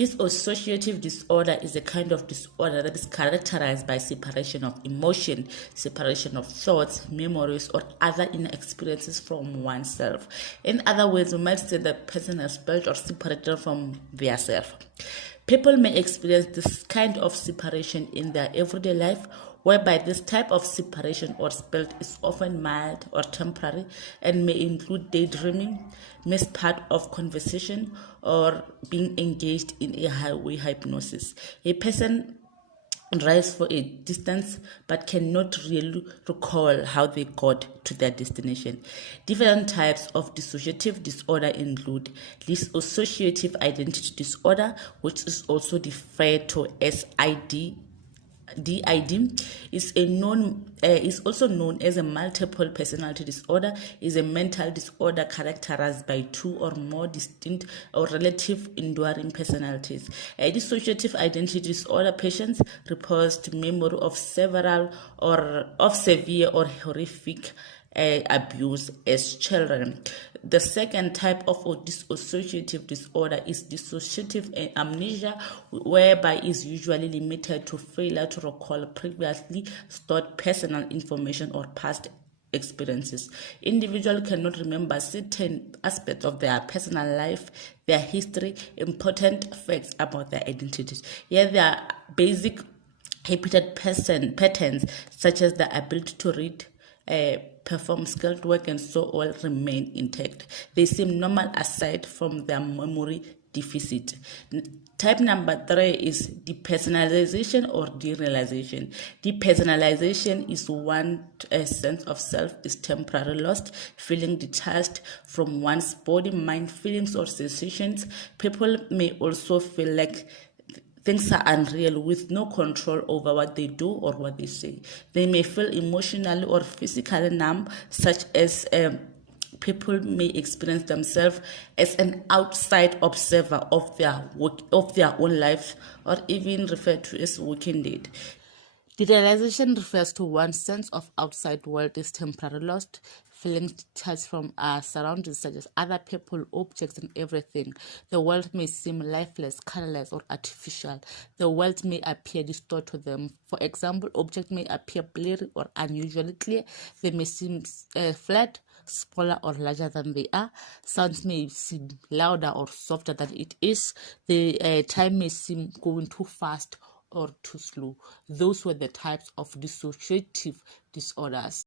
Dissociative disorder is a kind of disorder that is characterized by separation of emotion, separation of thoughts, memories, or other inner experiences from oneself. In other words, we might say that the person has split or separated from their self. People may experience this kind of separation in their everyday life, whereby this type of separation or split is often mild or temporary and may include daydreaming, missed part of conversation, or being engaged in a highway hypnosis. A person drives for a distance but cannot really recall how they got to their destination. Different types of dissociative disorder include dissociative identity disorder, which is also referred to as DID, is also known as a multiple personality disorder, is a mental disorder characterized by two or more distinct or relative enduring personalities. A dissociative identity disorder patients report memory of several or of severe or horrific abuse as children. The second type of dissociative disorder is dissociative amnesia, whereby it is usually limited to failure to recall previously stored personal information or past experiences. Individuals cannot remember certain aspects of their personal life, their history, important facts about their identities. Yet there are basic repeated patterns such as the ability to read, perform skilled work, and so all remain intact. They seem normal aside from their memory deficit. Type number 3 is depersonalization or derealization. Depersonalization is one sense of self is temporarily lost, feeling detached from one's body, mind, feelings, or sensations. People may also feel like things are unreal with no control over what they do or what they say. They may feel emotionally or physically numb, such as people may experience themselves as an outside observer of their own lives, or even referred to as walking dead. Derealization refers to one's sense of outside world is temporarily lost, feeling detached from our surroundings such as other people, objects, and everything. The world may seem lifeless, colorless, or artificial. The world may appear distorted to them. For example, objects may appear blurry or unusually clear. They may seem flat, smaller, or larger than they are. Sounds may seem louder or softer than it is. The time may seem going too fast or too slow. Those were the types of dissociative disorders.